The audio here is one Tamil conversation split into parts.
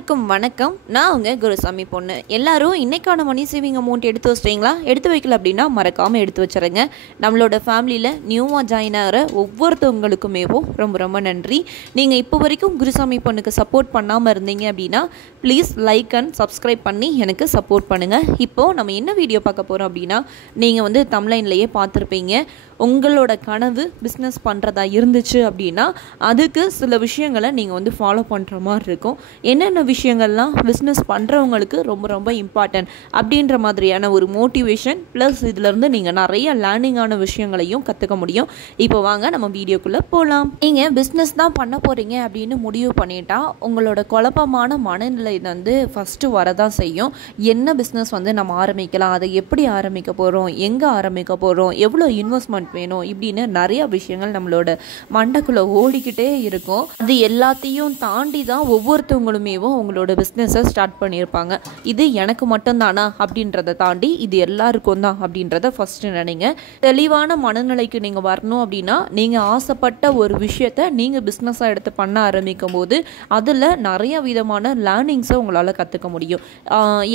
எல்லாருக்கும் வணக்கம். நான் உங்க குருசாமி பொண்ணு. எல்லாரும் இன்னைக்கான மணி சேவிங் அமௌண்ட் எடுத்து வச்சிட்டீங்களா? எடுத்து வைக்கல அப்படின்னா மறக்காமல் எடுத்து வச்சுருங்க. நம்மளோட ஃபேமிலியில் நியூவாக ஜாயின் ஆகிற ஒவ்வொருத்தவங்களுக்குமேவும் ரொம்ப ரொம்ப நன்றி. நீங்கள் இப்போ வரைக்கும் குருசாமி பொண்ணுக்கு சப்போர்ட் பண்ணாமல் இருந்தீங்க அப்படின்னா ப்ளீஸ் லைக் அண்ட் சப்ஸ்கிரைப் பண்ணி எனக்கு சப்போர்ட் பண்ணுங்கள். இப்போது நம்ம என்ன வீடியோ பார்க்க போகிறோம் அப்படின்னா, நீங்கள் தம்ப்லைன்லேயே பார்த்துருப்பீங்க, உங்களோட கனவு பிஸ்னஸ் பண்ணுறதா இருந்துச்சு அப்படின்னா அதுக்கு சில விஷயங்களை நீங்கள் ஃபாலோ பண்ணுற மாதிரி இருக்கும். என்னென்ன விஷயங்கள்லாம் பிஸ்னஸ் பண்ணுறவங்களுக்கு ரொம்ப ரொம்ப இம்பார்ட்டன்ட் அப்படின்ற மாதிரியான ஒரு மோட்டிவேஷன் ப்ளஸ் இதிலேருந்து நீங்கள் நிறைய லேர்னிங்கான விஷயங்களையும் கற்றுக்க முடியும். இப்போ வாங்க நம்ம வீடியோக்குள்ளே போகலாம். நீங்கள் பிஸ்னஸ் தான் பண்ண போகிறீங்க அப்படின்னு முடிவு பண்ணிட்டா உங்களோட குழப்பமான மனநிலை ஃபஸ்ட்டு வரதான் செய்யும். என்ன பிஸ்னஸ் நம்ம ஆரம்பிக்கலாம், அதை எப்படி ஆரம்பிக்க போகிறோம், எங்கே ஆரம்பிக்க போகிறோம், எவ்வளோ இன்வெஸ்ட்மெண்ட் வேணும், இப்படின்னு நிறைய விஷயங்கள் நம்மளோட மண்டைக்குள்ளே ஓடிக்கிட்டே இருக்கும். அது எல்லாத்தையும் தாண்டி தான் ஒவ்வொருத்தவங்களுமே உங்களோட பிஸ்னஸை ஸ்டார்ட் பண்ணியிருப்பாங்க. இது எனக்கு மட்டும்தானா அப்படின்றத தாண்டி இது எல்லாருக்கும் தான் அப்படின்றத ஃபஸ்ட்டு நினைங்க. தெளிவான மனநிலைக்கு நீங்கள் வரணும் அப்படின்னா நீங்கள் ஆசைப்பட்ட ஒரு விஷயத்தை நீங்கள் பிஸ்னஸாக எடுத்து பண்ண ஆரம்பிக்கும் போது அதில் நிறைய விதமான லேர்னிங்ஸை உங்களால் கற்றுக்க முடியும்.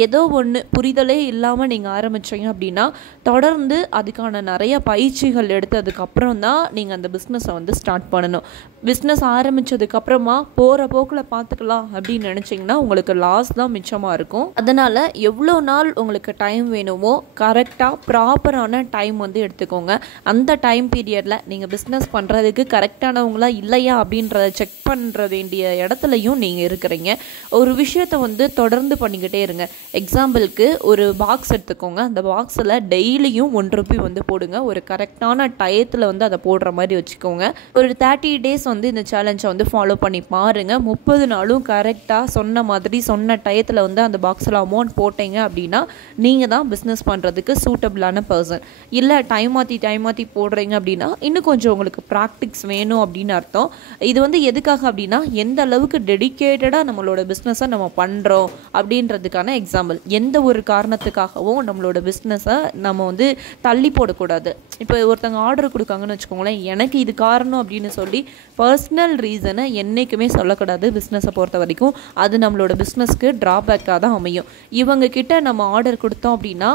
ஏதோ ஒன்று புரிதலே இல்லாமல் நீங்கள் ஆரம்பித்தீங்க அப்படின்னா தொடர்ந்து அதுக்கான நிறைய பயிற்சிகள் எடுத்ததுக்கப்புறம் தான் நீங்கள் அந்த பிஸ்னஸை ஸ்டார்ட் பண்ணணும். பிஸ்னஸ் ஆரம்பித்ததுக்கப்புறமா போகிற போக்கில் பார்த்துக்கலாம் அப்படின்னு நினச்சிங்கன்னா உங்களுக்கு லாஸ் தான் மிச்சமாக இருக்கும். அதனால் எவ்வளோ நாள் உங்களுக்கு டைம் வேணுமோ கரெக்டாக ப்ராப்பரான டைம் எடுத்துக்கோங்க. அந்த டைம் பீரியடில் நீங்கள் பிஸ்னஸ் பண்ணுறதுக்கு கரெக்டானவங்களா இல்லையா அப்படின்றத செக் பண்ணுற வேண்டிய இடத்துலையும் நீங்கள் இருக்கிறீங்க. ஒரு விஷயத்தை தொடர்ந்து பண்ணிக்கிட்டே இருங்க. எக்ஸாம்பிளுக்கு ஒரு பாக்ஸ் எடுத்துக்கோங்க. அந்த பாக்ஸில் டெய்லியும் ₹1 போடுங்க. ஒரு கரெக்டான டயத்தில் அதை போடுற மாதிரி வச்சுக்கோங்க. ஒரு 30 டேஸ் இந்த சேலஞ்சை ஃபாலோ பண்ணி பாருங்க. 30 நாளும் கரெக்டாக சொன்ன மாதிரி சொன்ன டயத்தில் அந்த பாக்ஸில் அமௌண்ட் போட்டீங்க அப்படின்னா நீங்கள் தான் பிஸ்னஸ் பண்ணுறதுக்கு சூட்டபிளான பர்சன். இல்லை டைம் மாற்றி போடுறீங்க அப்படின்னா இன்னும் கொஞ்சம் உங்களுக்கு ப்ராக்டிக்ஸ் வேணும் அப்படின்னு அர்த்தம். இது எதுக்காக அப்படின்னா எந்த அளவுக்கு டெடிக்கேட்டடாக நம்மளோட பிஸ்னஸை நம்ம பண்ணுறோம் அப்படின்றதுக்கான எக்ஸாம்பிள். எந்த ஒரு காரணத்துக்காகவும் நம்மளோட பிஸ்னஸை நம்ம தள்ளி போடக்கூடாது. இப்போ ஒருத்தங்க ஆர்டர் கொடுக்காங்கன்னு வச்சுக்கோங்களேன், எனக்கு இது காரணம் அப்படின்னு சொல்லி பர்சனல் ரீசனை என்றைக்குமே சொல்லக்கூடாது. பிஸ்னஸை பொறுத்த வரைக்கும் அது நம்மளோட பிஸ்னஸ்க்கு ட்ராபேக்காக தான் அமையும். இவங்க கிட்ட நம்ம ஆர்டர் கொடுத்தோம் அப்படின்னா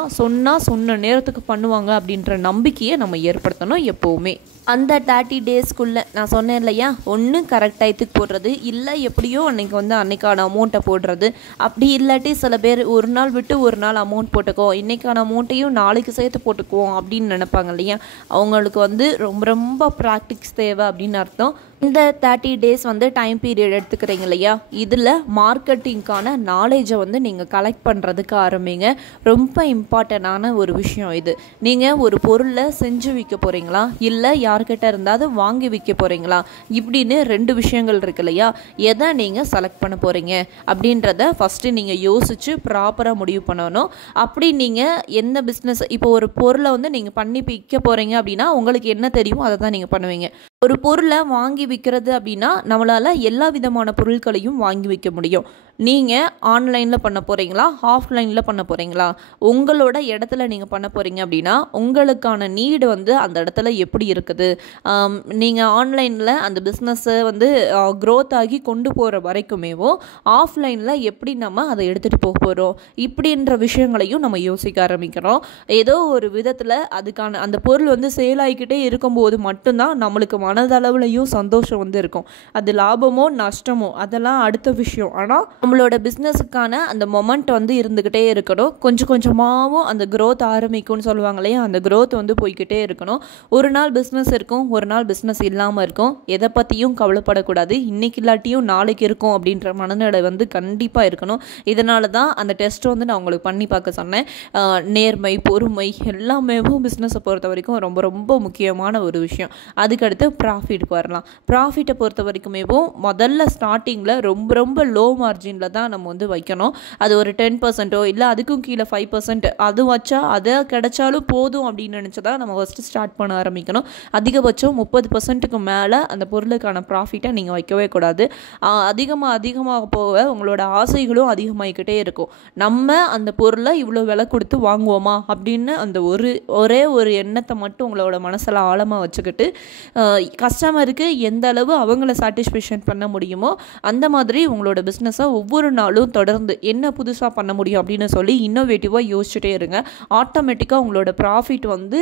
சொன்ன நேரத்துக்கு பண்ணுவாங்க அப்படின்ற நம்பிக்கையை நம்ம ஏற்படுத்தணும் எப்போவுமே. அந்த 30 டேஸ்க்குள்ளே நான் சொன்னேன் இல்லையா, ஒன்று கரெக்ட் டயத்துக்கு போடுறது, இல்லை எப்படியோ அன்னைக்கான அமௌண்ட்டை போடுறது. அப்படி இல்லாட்டி சில பேர் ஒரு நாள் விட்டு ஒரு நாள் அமௌண்ட் போட்டுக்கோ, இன்றைக்கான அமௌண்ட்டையும் நாளைக்கு சேர்த்து போட்டுக்குவோம் அப்படின்னு நினைப்பாங்க இல்லையா, அவங்களுக்கு ரொம்ப ரொம்ப ப்ராக்டிக்ஸ் தேவை அப்படின்னு அர்த்தம். இந்த 30 டேஸ் டைம் பீரியட் எடுத்துக்கிறீங்க இல்லையா, இதில் மார்க்கெட்டிங்கான நாலேஜை நீங்கள் கலெக்ட் பண்ணுறதுக்கு ஆரம்பிங்க. ரொம்ப இம்பார்ட்டண்டான ஒரு விஷயம் இது. நீங்கள் ஒரு பொருளை செஞ்சு விற்க போகிறீங்களா, இல்லை யார்கிட்ட இருந்தாவது வாங்கி விற்க போகிறீங்களா, இப்படின்னு 2 விஷயங்கள் இருக்கு இல்லையா. எதை நீங்கள் செலக்ட் பண்ண போகிறீங்க அப்படின்றத ஃபஸ்ட்டு நீங்கள் யோசித்து ப்ராப்பராக முடிவு பண்ணணும். அப்படி நீங்கள் எந்த பிஸ்னஸ், இப்போ ஒரு பொருளை நீங்கள் பண்ணி விற்க போகிறீங்க அப்படின்னா உங்களுக்கு என்ன தெரியுமோ அதை தான் நீங்கள் பண்ணுவீங்க. ஒரு பொருளை வாங்கி விற்கிறது அப்படின்னா நம்மளால் எல்லா விதமான பொருட்களையும் வாங்கி விற்க முடியும். நீங்கள் ஆன்லைனில் பண்ண போகிறீங்களா, ஆஃப்லைனில் பண்ண போகிறீங்களா, உங்களோட இடத்துல நீங்கள் பண்ண போகிறீங்க அப்படின்னா உங்களுக்கான நீடு அந்த இடத்துல எப்படி இருக்குது, நீங்கள் ஆன்லைனில் அந்த பிஸ்னஸை க்ரோத் ஆகி கொண்டு போகிற வரைக்குமேவோ ஆஃப்லைனில் எப்படி நம்ம அதை எடுத்துகிட்டு போக போகிறோம், இப்படின்ற விஷயங்களையும் நம்ம யோசிக்க ஆரம்பிக்கிறோம். ஏதோ ஒரு விதத்தில் அதுக்கான அந்த பொருள் சேல் ஆகிக்கிட்டே இருக்கும்போது மட்டும்தான் நம்மளுக்கு மனதளவுலையும் சந்தோஷம் இருக்கும். அது லாபமோ நஷ்டமோ அதெல்லாம் அடுத்த விஷயம். ஆனால் நம்மளோட பிஸ்னஸுக்கான அந்த மொமெண்ட் இருந்துக்கிட்டே இருக்கணும். கொஞ்சம் கொஞ்சமாகவும் அந்த க்ரோத் ஆரம்பிக்கும்னு சொல்லுவாங்க இல்லையா, அந்த க்ரோத் போய்கிட்டே இருக்கணும். ஒரு நாள் பிஸ்னஸ் இருக்கும், ஒரு நாள் பிஸ்னஸ் இல்லாமல் இருக்கும். எதை பற்றியும் கவலைப்படக்கூடாது. இன்னைக்கு இல்லாட்டியும் நாளைக்கு இருக்கும் அப்படின்ற மனநிலை கண்டிப்பாக இருக்கணும். இதனால தான் அந்த டெஸ்ட் நான் உங்களுக்கு பண்ணி பார்க்க சொன்னேன். நேர்மை, பொறுமை எல்லாமே பிஸ்னஸை பொறுத்த வரைக்கும் ரொம்ப ரொம்ப முக்கியமான ஒரு விஷயம். அதுக்கடுத்து ப்ராஃபிட்டுக்கு வரலாம். ப்ராஃபிட்டை பொறுத்த வரைக்குமே முதல்ல ஸ்டார்டிங்கில் ரொம்ப ரொம்ப லோ மார்ஜினில் தான் நம்ம வைக்கணும். அது ஒரு 10% இல்லை அதுக்கும் கீழே 5% அது வச்சா அதை கிடைச்சாலும் போதும் அப்படின்னு நினச்சதா நம்ம ஃபஸ்ட்டு ஸ்டார்ட் பண்ண ஆரம்பிக்கணும். அதிகபட்சம் 30%க்கு மேலே அந்த பொருளுக்கான ப்ராஃபிட்டை நீங்கள் வைக்கவே கூடாது. அதிகமாக போக உங்களோட ஆசைகளும் அதிகமாகிக்கிட்டே இருக்கும். நம்ம அந்த பொருளை இவ்வளோ விலை கொடுத்து வாங்குவோமா அப்படின்னு அந்த ஒரே ஒரு எண்ணத்தை மட்டும் உங்களோட மனசில் ஆழமாக வச்சுக்கிட்டு கஸ்டமருக்கு எந்த அளவு அவங்கள சாட்டிஸ்ஃபேக்ஷன் பண்ண முடியுமோ அந்த மாதிரி உங்களோட பிஸ்னஸை ஒவ்வொரு நாளும் தொடர்ந்து என்ன புதுசாக பண்ண முடியும் அப்படின்னு சொல்லி இன்னோவேட்டிவாக யோசிச்சுட்டே இருங்க. ஆட்டோமேட்டிக்காக உங்களோட ப்ராஃபிட் வந்து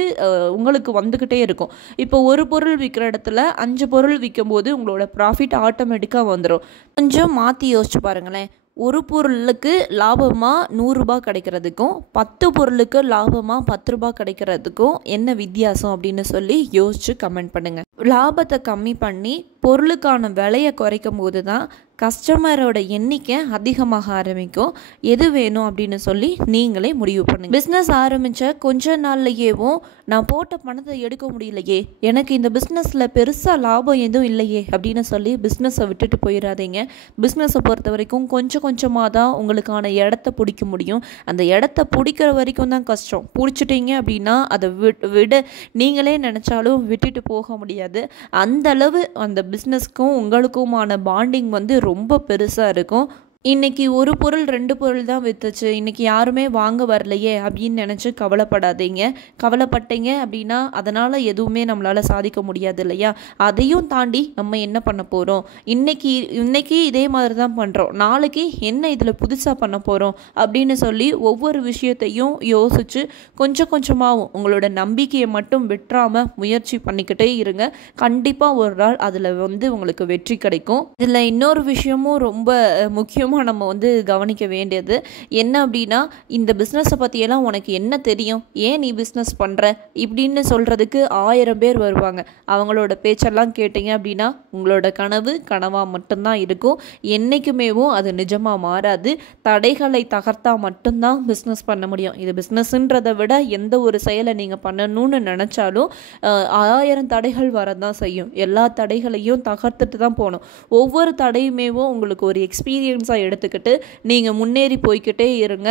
உங்களுக்கு வந்துக்கிட்டே இருக்கும். இப்போ ஒரு பொருள் விற்கிற இடத்துல 5 பொருள் விற்கும்போது உங்களோட ப்ராஃபிட் ஆட்டோமேட்டிக்காக வந்துடும். கொஞ்சம் மாற்றி யோசிச்சு பாருங்களேன். ஒரு பொருளுக்கு லாபமாக 100 ரூபாய் கிடைக்கிறதுக்கும் 10 பொருளுக்கு லாபமாக 10 ரூபாய் கிடைக்கிறதுக்கும் என்ன வித்தியாசம் அப்படின்னு சொல்லி யோசிச்சு கமெண்ட் பண்ணுங்கள். லாபத்தை கம்மி பண்ணி பொருளுக்கான விலையை குறைக்கும் போது தான் கஸ்டமரோட எண்ணிக்கை அதிகமாக ஆரம்பிக்கும். எது வேணும் அப்படின்னு சொல்லி நீங்களே முடிவு பண்ணுங்க. பிஸ்னஸ் ஆரம்பித்த கொஞ்ச நாள்லையேவும் நான் போட்ட பணத்தை எடுக்க முடியலையே, எனக்கு இந்த பிஸ்னஸில் பெருசாக லாபம் எதுவும் இல்லையே அப்படின்னு சொல்லி பிஸ்னஸை விட்டுட்டு போயிடாதீங்க. பிஸ்னஸை பொறுத்த வரைக்கும் கொஞ்சம் கொஞ்சமாக தான் உங்களுக்கான இடத்த பிடிக்க முடியும். அந்த இடத்த பிடிக்கிற வரைக்கும் தான் கஷ்டம். பிடிச்சிட்டிங்க அப்படின்னா அதை விட நீங்களே நினச்சாலும் விட்டுட்டு போக முடியாது. அந்த அளவு அந்த பிஸ்னஸ்க்கும் உங்களுக்குமான பாண்டிங் வந்து ரொம்ப பெருசாக இருக்கும். இன்றைக்கி ஒரு பொருள் 2 பொருள் தான் விற்றுச்சு, இன்றைக்கி யாருமே வாங்க வரலையே அப்படின்னு நினச்சி கவலைப்படாதீங்க. கவலைப்பட்டீங்க அப்படின்னா அதனால் எதுவுமே நம்மளால் சாதிக்க முடியாது இல்லையா? அதையும் தாண்டி நம்ம என்ன பண்ண போகிறோம், இன்னைக்கு இதே மாதிரி தான் பண்ணுறோம், நாளைக்கு என்ன இதில் புதுசாக பண்ண போகிறோம் அப்படின்னு சொல்லி ஒவ்வொரு விஷயத்தையும் யோசித்து கொஞ்சம் கொஞ்சமாகவும் உங்களோட நம்பிக்கையை மட்டும் விட்டுறாமல் முயற்சி பண்ணிக்கிட்டே இருங்க. கண்டிப்பாக ஒரு நாள் அதில் வந்து உங்களுக்கு வெற்றி கிடைக்கும். இதில் இன்னொரு விஷயமும் ரொம்ப முக்கியமாக நம்ம வந்து கவனிக்க வேண்டியது என்ன அப்படின்னா, இந்த பிஸ்னஸை பற்றியெல்லாம் உனக்கு என்ன தெரியும், ஏன் நீ பிஸ்னஸ் பண்ணுற இப்படின்னு சொல்கிறதுக்கு 1000 பேர் வருவாங்க. அவங்களோட பேச்செல்லாம் கேட்டீங்க அப்படின்னா உங்களோட கனவு கனவாக மட்டும்தான் இருக்கும். என்றைக்குமேவும் அது நிஜமாக மாறாது. தடைகளை தகர்த்தா மட்டும்தான் பிஸ்னஸ் பண்ண முடியும். இது பிஸ்னஸ்ன்றதை விட எந்த ஒரு செயலை நீங்கள் பண்ணணும்னு நினச்சாலும் 1000 தடைகள் வரதான் செய்யும். எல்லா தடைகளையும் தகர்த்துட்டு தான் போகணும். ஒவ்வொரு தடையுமேவும் உங்களுக்கு ஒரு எக்ஸ்பீரியன்ஸாக எடுத்துக்கிட்டு நீங்கள் முன்னேறி போய்கிட்டே இருங்க.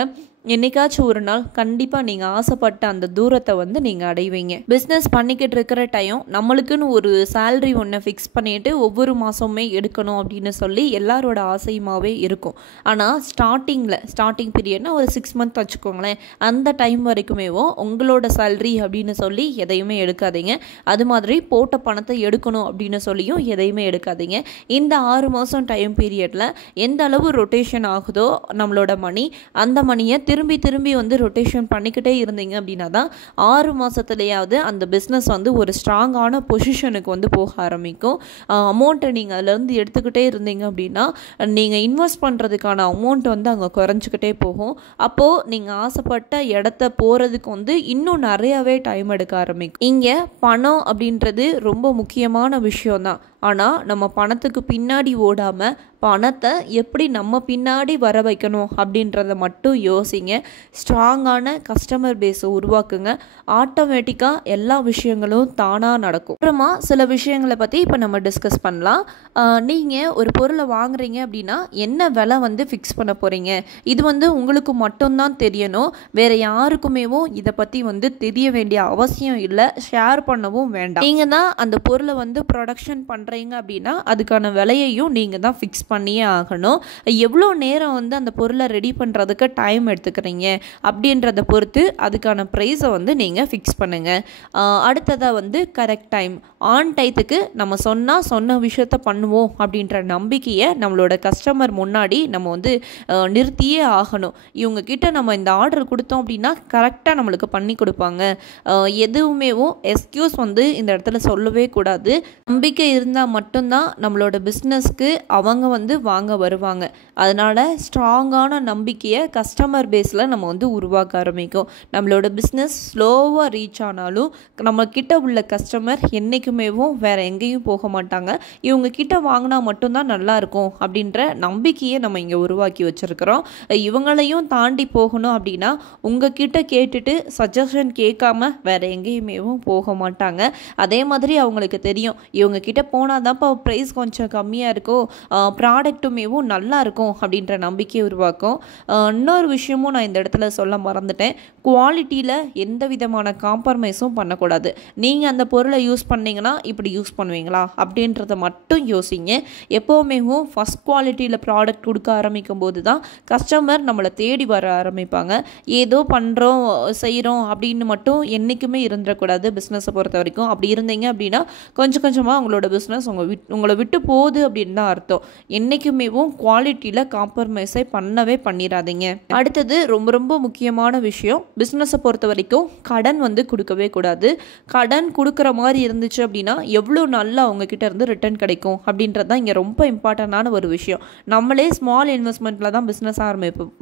என்னைக்காச்சும் ஒரு நாள் கண்டிப்பாக நீங்கள் ஆசைப்பட்ட அந்த தூரத்தை வந்து நீங்கள் அடைவீங்க. பிஸ்னஸ் பண்ணிக்கிட்டு இருக்கிற டைம் நம்மளுக்குன்னு ஒரு சேலரி ஒன்று ஃபிக்ஸ் பண்ணிவிட்டு ஒவ்வொரு மாதமே எடுக்கணும் அப்படின்னு சொல்லி எல்லாரோட ஆசையுமாகவே இருக்கும். ஆனால் ஸ்டார்டிங் பீரியட்னா ஒரு 6 மந்த் வச்சுக்கோங்களேன், அந்த டைம் வரைக்குமேவும் உங்களோட சேலரி அப்படின்னு சொல்லி எதையுமே எடுக்காதீங்க. அது மாதிரி போட்ட பணத்தை எடுக்கணும் அப்படின்னு சொல்லியும் எதையுமே எடுக்காதீங்க. இந்த 6 மாதம் டைம் பீரியடில் எந்த அளவு ரொட்டேஷன் ஆகுதோ நம்மளோட மணி, அந்த மணியை திரும்பி வந்து ரொட்டேஷன் பண்ணிக்கிட்டே இருந்தீங்க அப்படின்னா தான் 6 மாதத்துலையாவது அந்த பிஸ்னஸ் வந்து ஒரு ஸ்ட்ராங்கான பொசிஷனுக்கு வந்து போக ஆரம்பிக்கும். அமௌண்ட்டை நீங்கள் அதிலேருந்து எடுத்துக்கிட்டே இருந்தீங்க அப்படின்னா நீங்கள் இன்வெஸ்ட் பண்ணுறதுக்கான அமௌண்ட் வந்து அங்கே குறைஞ்சிக்கிட்டே போகும். அப்போது நீங்கள் ஆசைப்பட்ட இடத்த போகிறதுக்கு வந்து இன்னும் நிறையாவே டைம் எடுக்க ஆரம்பிக்கும். இங்கே பணம் அப்படின்றது ரொம்ப முக்கியமான விஷயம்தான். ஆனால் நம்ம பணத்துக்கு பின்னாடி ஓடாமல் பணத்தை எப்படி நம்ம பின்னாடி வர வைக்கணும் அப்படின்றத மட்டும் யோசிங்க. ஸ்ட்ராங்கான கஸ்டமர் பேஸை உருவாக்குங்க. ஆட்டோமேட்டிக்காக எல்லா விஷயங்களும் தானாக நடக்கும். அப்புறமா சில விஷயங்களை பற்றி இப்போ நம்ம டிஸ்கஸ் பண்ணலாம். நீங்கள் ஒரு பொருளை வாங்குறீங்க அப்படின்னா என்ன விலை வந்து ஃபிக்ஸ் பண்ண போகிறீங்க, இது வந்து உங்களுக்கு மட்டும்தான் தெரியணும். வேறு யாருக்குமேவும் இதை பற்றி வந்து தெரிய வேண்டிய அவசியம் இல்லை, ஷேர் பண்ணவும் வேண்டாம். நீங்கள் தான் அந்த பொருளை வந்து ப்ரொடக்ஷன் பண்ணுறீங்க அப்படின்னா அதுக்கான விலையையும் நீங்கள் தான் ஃபிக்ஸ் பண்ணியே ஆகணும். எவ்வளோ நேரம் வந்து அந்த பொருளை ரெடி பண்ணுறதுக்கு டைம் எடுத்துக்கிறீங்க அப்படின்றத பொறுத்து அதுக்கான ப்ரைஸை வந்து நீங்கள் ஃபிக்ஸ் பண்ணுங்கள். அடுத்ததாக வந்து கரெக்ட் டைம், ஆன் டைத்துக்கு நம்ம சொன்ன விஷயத்த பண்ணுவோம் அப்படின்ற நம்பிக்கையை நம்மளோட கஸ்டமர் முன்னாடி நம்ம வந்து நிறுத்தியே ஆகணும். இவங்கக்கிட்ட நம்ம இந்த ஆர்டர் கொடுத்தோம் அப்படின்னா கரெக்டாக நம்மளுக்கு பண்ணி கொடுப்பாங்க. எதுவுமேவும் எக்ஸ்கியூஸ் வந்து இந்த இடத்துல சொல்லவே கூடாது. நம்பிக்கை இருந்தால் மட்டும்தான் நம்மளோட பிஸ்னஸ்க்கு அவங்க வந்து வாங்க வருவாங்க. அதனால் ஸ்ட்ராங்கான நம்பிக்கையை கஸ்டமர் பேஸில் நம்ம வந்து உருவாக்க ஆரம்பிக்கும். நம்மளோட பிஸ்னஸ் ஸ்லோவாக ரீச் ஆனாலும் நம்மக்கிட்ட உள்ள கஸ்டமர் என்றைக்குமேவும் வேறு எங்கேயும் போக மாட்டாங்க. இவங்க கிட்ட வாங்கினா மட்டும்தான் நல்லாயிருக்கும் அப்படின்ற நம்பிக்கையை நம்ம இங்கே உருவாக்கி வச்சுருக்கிறோம். இவங்களையும் தாண்டி போகணும் அப்படின்னா உங்ககிட்ட கேட்டுட்டு சஜஷன் கேட்காம வேறு எங்கேயுமேவும் போக மாட்டாங்க. அதே மாதிரி அவங்களுக்கு தெரியும் இவங்க கிட்ட போன போனால் தான்ப்பா ப்ரைஸ் கொஞ்சம் கம்மியாக இருக்கும், ப்ராடக்ட்டுமேவும் நல்லா இருக்கும் அப்படின்ற நம்பிக்கையை உருவாக்கும். இன்னொரு விஷயமும் நான் இந்த இடத்துல சொல்ல மறந்துட்டேன். குவாலிட்டியில் எந்த விதமான காம்ப்ரமைஸும் பண்ணக்கூடாது. நீங்கள் அந்த பொருளை யூஸ் பண்ணிங்கன்னா இப்படி யூஸ் பண்ணுவீங்களா அப்படின்றத மட்டும் யோசிங்க. எப்போவுமேவும் ஃபஸ்ட் குவாலிட்டியில் ப்ராடக்ட் கொடுக்க ஆரம்பிக்கும் போது தான் கஸ்டமர் நம்மளை தேடி வர ஆரம்பிப்பாங்க. ஏதோ பண்ணுறோம் செய்கிறோம் அப்படின்னு மட்டும் என்றைக்குமே இருந்துடக்கூடாது பிஸ்னஸை பொறுத்த வரைக்கும். அப்படி இருந்தீங்க அப்படின்னா கொஞ்சம் கொஞ்சமாக உங்களோட பிஸ்னஸ் உங்களை விட்டு போகுது அப்படின்னு தான் அர்த்தம். என்றைக்குமேவும் குவாலிட்டியில் காம்ப்ரமைஸை பண்ணவே பண்ணிடாதீங்க. அடுத்தது ரொம்ப ரொம்ப முக்கியமான விஷயம், பிஸ்னஸை பொறுத்த வரைக்கும் கடன் கொடுக்கவே கூடாது. கடன் கொடுக்குற மாதிரி இருந்துச்சு அப்படின்னா எவ்வளோ நல்லா அவங்கக்கிட்ட இருந்து ரிட்டர்ன் கிடைக்கும் அப்படின்றது தான் இங்கே ரொம்ப இம்பார்ட்டண்டான ஒரு விஷயம். நம்மளே ஸ்மால் இன்வெஸ்ட்மெண்ட்டில் தான் பிஸ்னஸ்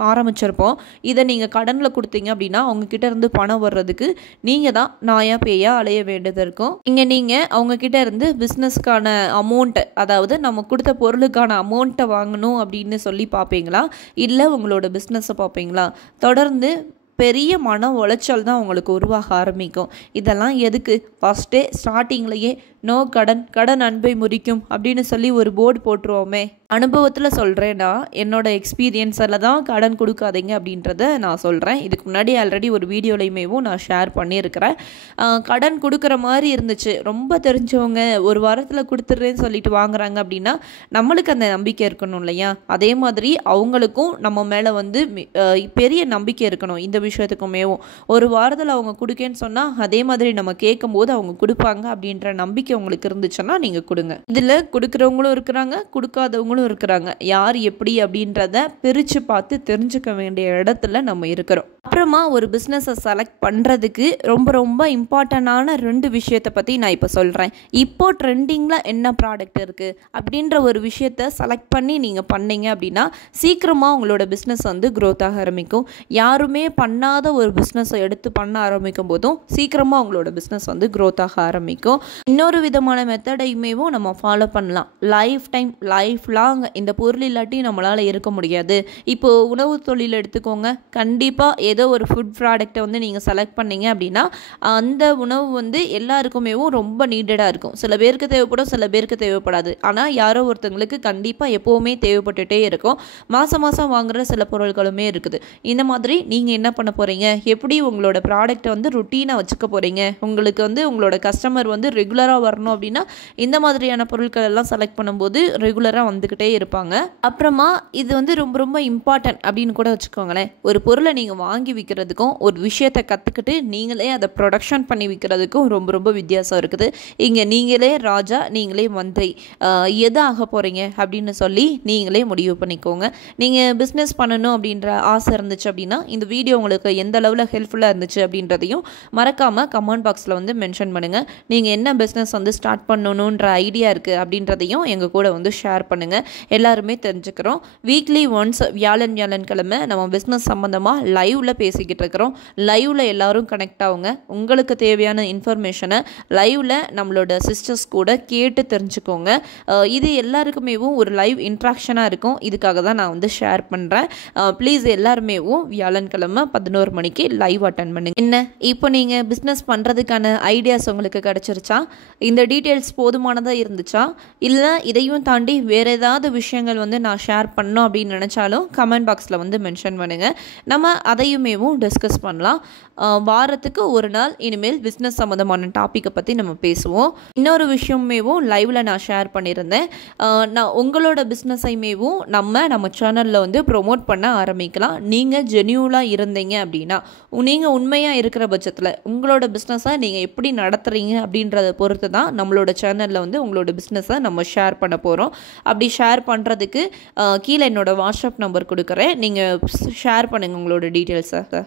ஆரம்பிச்சிருப்போம். இதை நீங்கள் கடனில் கொடுத்தீங்க அப்படின்னா அவங்கக்கிட்ட இருந்து பணம் வர்றதுக்கு நீங்கள் தான் நாயா பேயா அலைய வேண்டியது இருக்கும். இங்கே நீங்கள் அவங்கக்கிட்ட இருந்து பிஸ்னஸ்க்கான அமௌண்ட்டை, அதாவது நம்ம கொடுத்த பொருளுக்கான அமௌண்ட்டை வாங்கணும் அப்படின்னு சொல்லி பார்ப்பீங்களா, இல்லை உங்களோட பிஸ்னஸை பார்ப்பீங்களா? தொடர்ந்து பெரிய மன உளைச்சல் தான் உங்களுக்கு உருவாக ஆரம்பிக்கும். இதெல்லாம் எதுக்கு? ஃபஸ்ட்டே ஸ்டார்டிங்லேயே நோ கடன் அன்பை முறிக்கும் அப்படின்னு சொல்லி ஒரு போர்டு போட்டுருவோமே. அனுபவத்தில் சொல்கிறேன்னா, என்னோட எக்ஸ்பீரியன்ஸில் தான் கடன் கொடுக்காதீங்க அப்படின்றத நான் சொல்கிறேன். இதுக்கு முன்னாடி ஆல்ரெடி ஒரு வீடியோலையுமேவும் நான் ஷேர் பண்ணியிருக்கிறேன். கடன் கொடுக்குற மாதிரி இருந்துச்சு, ரொம்ப தெரிஞ்சவங்க ஒரு வாரத்தில் கொடுத்துட்றேன்னு சொல்லிட்டு வாங்குறாங்க அப்படின்னா நம்மளுக்கு அந்த நம்பிக்கை இருக்கணும் இல்லையா? அதே மாதிரி அவங்களுக்கும் நம்ம மேலே பெரிய நம்பிக்கை இருக்கணும். இந்த விஷயத்துக்குமேவும் ஒரு வாரத்தில் அவங்க கொடுக்கேன்னு சொன்னால் அதே மாதிரி நம்ம கேட்கும் போது அவங்க கொடுப்பாங்க அப்படின்ற நம்பிக்கை உங்களுக்கு இருந்துச்சுன்னா நீங்கள் கொடுங்க. இதில் கொடுக்குறவங்களும் இருக்கிறாங்க, கொடுக்காதவங்களும் இருக்கிறாங்க. யார் எப்படி அப்படின்றத பிரித்து பார்த்து தெரிஞ்சுக்க வேண்டிய இடத்துல நம்ம இருக்கிறோம். அப்புறமா ஒரு பிஸ்னஸை செலக்ட் பண்ணுறதுக்கு ரொம்ப ரொம்ப இம்பார்ட்டண்டான 2 விஷயத்தை பற்றி நான் இப்போ சொல்கிறேன். இப்போ ட்ரெண்டிங்கில் என்ன ப்ராடக்ட் இருக்குது அப்படின்ற ஒரு விஷயத்தை செலக்ட் பண்ணி நீங்கள் பண்ணீங்க அப்படின்னா சீக்கிரமாக உங்களோட பிஸ்னஸ் க்ரோத் ஆக ஆரம்பிக்கும். யாருமே பண்ணாத ஒரு பிஸ்னஸை எடுத்து பண்ண ஆரம்பிக்கும் போதும் சீக்கிரமாக உங்களோட பிஸ்னஸ் க்ரோத் ஆக ஆரம்பிக்கும். இன்னொரு விதமான மெத்தடையுமேவும் நம்ம ஃபாலோ பண்ணலாம். லைஃப் லாங் இந்த பொருள் இல்லாட்டி நம்மளால் இருக்க முடியாது. இப்போது உணவு தொழில் எடுத்துக்கோங்க. கண்டிப்பாக ஏதோ ஒரு ஃபுட் ப்ராடக்டை நீங்கள் செலக்ட் பண்ணீங்க அப்படின்னா அந்த உணவு எல்லாருக்குமேவும் ரொம்ப நீடடாக இருக்கும். சில பேருக்கு தேவைப்படும், சில பேருக்கு தேவைப்படாது. ஆனால் யாரோ ஒருத்தங்களுக்கு கண்டிப்பாக எப்போவுமே தேவைப்பட்டுகிட்டே இருக்கும். மாதம் வாங்குகிற சில பொருட்களுமே இருக்குது. இந்த மாதிரி நீங்கள் என்ன பண்ண போகிறீங்க, எப்படி உங்களோட ப்ராடக்டை ருட்டீனாக வச்சுக்க போகிறீங்க, உங்களுக்கு உங்களோட கஸ்டமர் ரெகுலராக வரணும் அப்படின்னா இந்த மாதிரியான பொருட்கள் எல்லாம் செலக்ட் பண்ணும்போது ரெகுலராக வந்துக்கிட்டே இருப்பாங்க. அப்புறமா இது ரொம்ப ரொம்ப இம்பார்ட்டன்ட் அப்படின்னு கூட வச்சுக்கோங்களேன். ஒரு பொருளை நீங்கள் வாங்கி விற்கிறதுக்கும் ஒரு விஷயத்தை கற்றுக்கிட்டு நீங்களே அதை ப்ரொடக்ஷன் பண்ணி விற்கிறதுக்கும் ரொம்ப ரொம்ப வித்தியாசம் இருக்குது. இங்கே நீங்களே ராஜா, நீங்களே மந்திரி, எது ஆக போகிறீங்க அப்படின்னு சொல்லி நீங்களே முடிவு பண்ணிக்கோங்க. நீங்கள் பிஸ்னஸ் பண்ணணும் அப்படின்ற ஆசை இருந்துச்சு அப்படின்னா இந்த வீடியோ உங்களுக்கு எந்த அளவில் ஹெல்ப்ஃபுல்லாக இருந்துச்சு அப்படின்றதையும் மறக்காமல் கமெண்ட் பாக்ஸில் மென்ஷன் பண்ணுங்கள். நீங்கள் என்ன பிஸ்னஸ் ஸ்டார்ட் பண்ணணுன்ற ஐடியா இருக்குது அப்படின்றதையும் எங்கள் கூட ஷேர் பண்ணுங்கள். எல்லாருமே தெரிஞ்சுக்கிறோம். வீக்லி ஒன்ஸ் வியாழக்கிழமை நம்ம பிஸ்னஸ் சம்மந்தமாக லைவில் பேசிக்கிட்டு இருக்கிறோம். லைவில் எல்லோரும் கனெக்ட் ஆகுங்க. உங்களுக்கு தேவையான இன்ஃபர்மேஷனை லைவில் நம்மளோட சிஸ்டர்ஸ் கூட கேட்டு தெரிஞ்சுக்கோங்க. இது எல்லாருக்குமே ஒரு லைவ் இன்ட்ராக்ஷனாக இருக்கும். இதுக்காக தான் நான் ஷேர் பண்ணுறேன். ப்ளீஸ் எல்லாருமேவும் வியாழக்கிழமை 11 மணிக்கு லைவ் அட்டன் பண்ணுங்க. என்ன இப்போ நீங்கள் பிஸ்னஸ் பண்ணுறதுக்கான ஐடியாஸ் உங்களுக்கு கிடச்சிருச்சா? இந்த டீட்டெயில்ஸ் போதுமானதாக இருந்துச்சா? இல்லை இதையும் தாண்டி வேறு ஏதாவது விஷயங்கள் நான் ஷேர் பண்ணோம் அப்படின்னு நினச்சாலும் கமெண்ட் பாக்ஸில் மென்ஷன் பண்ணுங்கள். நம்ம அதையுமேவும் டிஸ்கஸ் பண்ணலாம். வாரத்துக்கு ஒரு நாள் இனிமேல் பிஸ்னஸ் சம்மந்தமான டாப்பிக்கை பற்றி நம்ம பேசுவோம். இன்னொரு விஷயமேவும் லைவில் நான் ஷேர் பண்ணியிருந்தேன். நான் உங்களோட பிஸ்னஸைமேவும் நம்ம சேனலில் ப்ரொமோட் பண்ண ஆரம்பிக்கலாம். நீங்கள் ஜென்யூனாக இருந்தீங்க அப்படின்னா, நீங்கள் உண்மையாக இருக்கிற பட்சத்தில் உங்களோட பிஸ்னஸை நீங்கள் எப்படி நடத்துகிறீங்க அப்படின்றத பொறுத்து தான் நம்மளோட சேனலில் உங்களோட பிஸ்னஸை நம்ம ஷேர் பண்ண போகிறோம். அப்படி ஷேர் பண்ணுறதுக்கு கீழே என்னோடய வாட்ஸ்அப் நம்பர் கொடுக்குறேன். நீங்கள் ஷேர் பண்ணுங்கள் உங்களோட டீட்டெயில்ஸை.